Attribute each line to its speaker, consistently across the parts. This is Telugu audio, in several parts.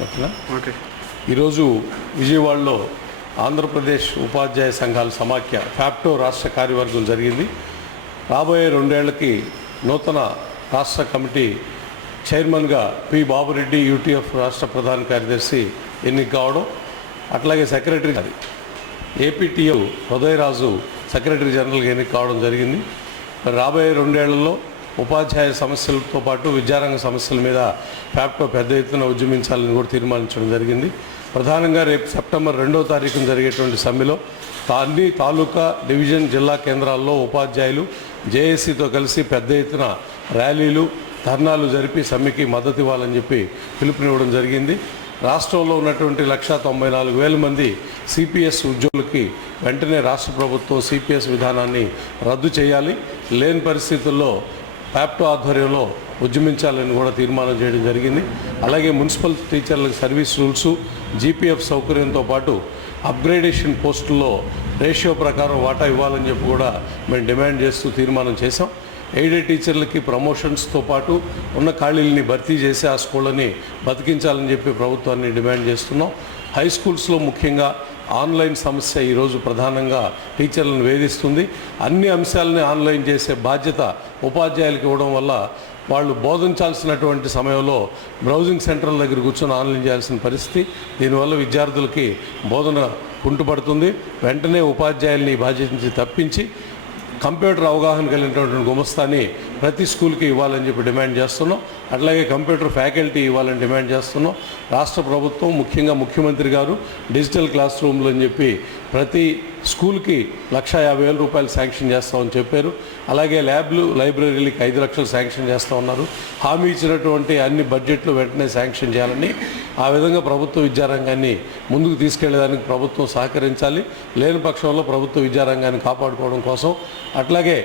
Speaker 1: ఓకేనా?
Speaker 2: ఓకే.
Speaker 1: ఈరోజు విజయవాడలో ఆంధ్రప్రదేశ్ ఉపాధ్యాయ సంఘాల సమాఖ్య ఫ్యాప్టో రాష్ట్ర కార్యవర్గం జరిగింది. రాబోయే రెండేళ్ళకి నూతన రాష్ట్ర కమిటీ చైర్మన్గా పి బాబురెడ్డి యూటీఎఫ్ రాష్ట్ర ప్రధాన కార్యదర్శి ఎన్నిక కావడం అట్లాగే సెక్రటరీ అది ఏపీటీయు హృదయరాజు సెక్రటరీ జనరల్గా ఎన్నిక కావడం జరిగింది. రాబోయే రెండేళ్ళలో ఉపాధ్యాయ సమస్యలతో పాటు విద్యారంగ సమస్యల మీద ఫ్యాప్టో పెద్ద ఎత్తున ఉద్యమించాలని కూడా తీర్మానించడం జరిగింది. ప్రధానంగా రేపు సెప్టెంబర్ రెండో తారీఖున జరిగేటువంటి సమ్మెలో అన్ని తాలూకా డివిజన్ జిల్లా కేంద్రాల్లో ఉపాధ్యాయులు జేఏసీతో కలిసి పెద్ద ఎత్తున ర్యాలీలు ధర్నాలు జరిపి సమ్మెకి మద్దతు ఇవ్వాలని చెప్పి పిలుపునివ్వడం జరిగింది. రాష్ట్రంలో ఉన్నటువంటి లక్ష తొంభై నాలుగు వేల మంది సిపిఎస్ ఉద్యోగులకి వెంటనే రాష్ట్ర ప్రభుత్వం సిపిఎస్ విధానాన్ని రద్దు చేయాలి. లేని పరిస్థితుల్లో ప్యాప్టో ఆధ్వర్యంలో ఉద్యమించాలని కూడా తీర్మానం చేయడం జరిగింది. అలాగే మున్సిపల్ టీచర్లకు సర్వీస్ రూల్స్ జీపీఎఫ్ సౌకర్యంతో పాటు అప్గ్రేడేషన్ పోస్టుల్లో రేషియో ప్రకారం వాటా ఇవ్వాలని చెప్పి కూడా మేము డిమాండ్ చేస్తూ తీర్మానం చేశాం. ఎయిడెడ్ టీచర్లకి ప్రమోషన్స్తో పాటు ఉన్న ఖాళీలని భర్తీ చేసి ఆ స్కూళ్ళని బతికించాలని చెప్పి ప్రభుత్వాన్ని డిమాండ్ చేస్తున్నాం. హై స్కూల్స్లో ముఖ్యంగా ఆన్లైన్ సమస్య ఈరోజు ప్రధానంగా టీచర్లను వేధిస్తుంది. అన్ని అంశాలని ఆన్లైన్ చేసే బాధ్యత ఉపాధ్యాయులకు ఇవ్వడం వల్ల వాళ్ళు బోధించాల్సినటువంటి సమయంలో బ్రౌజింగ్ సెంటర్ల దగ్గర కూర్చొని ఆన్లైన్ చేయాల్సిన పరిస్థితి. దీనివల్ల విద్యార్థులకి బోధన కుంటుపడుతుంది. వెంటనే ఉపాధ్యాయుల్ని బాధ్యత నుంచి తప్పించి కంప్యూటర్ అవగాహన కలిగినటువంటి గుమస్తాని ప్రతి స్కూల్కి ఇవ్వాలని చెప్పి డిమాండ్ చేస్తున్నాం. అట్లాగే కంప్యూటర్ ఫ్యాకల్టీ ఇవ్వాలని డిమాండ్ చేస్తున్నాం. రాష్ట్ర ప్రభుత్వం ముఖ్యంగా ముఖ్యమంత్రి గారు డిజిటల్ క్లాస్ రూమ్లు అని చెప్పి ప్రతి స్కూల్కి లక్ష యాభై వేల రూపాయలు శాంక్షన్ చేస్తామని చెప్పారు. అలాగే ల్యాబ్లు లైబ్రరీలకి ఐదు లక్షలు శాంక్షన్ చేస్తూ ఉన్నారు. హామీ ఇచ్చినటువంటి అన్ని బడ్జెట్లు వెంటనే శాంక్షన్ చేయాలని ఆ విధంగా ప్రభుత్వ విద్యారంగాన్ని ముందుకు తీసుకెళ్ళేదానికి ప్రభుత్వం సహకరించాలి. లేని పక్షంలో ప్రభుత్వ విద్యారంగాన్ని కాపాడుకోవడం కోసం. అట్లాగే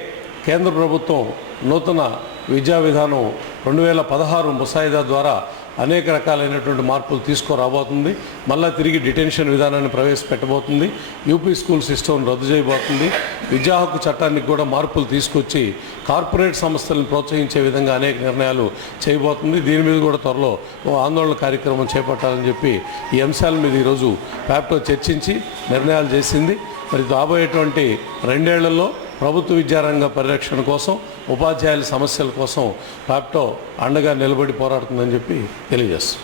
Speaker 1: కేంద్ర ప్రభుత్వం నూతన విద్యా విధానం రెండు వేల పదహారు ముసాయిదా ద్వారా అనేక రకాలైనటువంటి మార్పులు తీసుకురాబోతుంది. మళ్ళా తిరిగి డిటెన్షన్ విధానాన్ని ప్రవేశపెట్టబోతుంది. యూపీ స్కూల్ సిస్టమ్ రద్దు చేయబోతుంది. విద్యా హక్కు చట్టానికి కూడా మార్పులు తీసుకొచ్చి కార్పొరేట్ సంస్థలను ప్రోత్సహించే విధంగా అనేక నిర్ణయాలు చేయబోతుంది. దీని మీద కూడా త్వరలో ఓ ఆందోళన కార్యక్రమం చేపట్టాలని చెప్పి ఈ అంశాల మీద ఈరోజు ప్యాప్టో చర్చించి నిర్ణయాలు చేసింది. మరి రాబోయేటువంటి రెండేళ్ళలో ప్రభుత్వ విద్యారంగ పరిరక్షణ కోసం ఉపాధ్యాయుల సమస్యల కోసం ప్యాప్టో అండగా నిలబడి పోరాడుతుందని చెప్పి తెలియజేస్తాం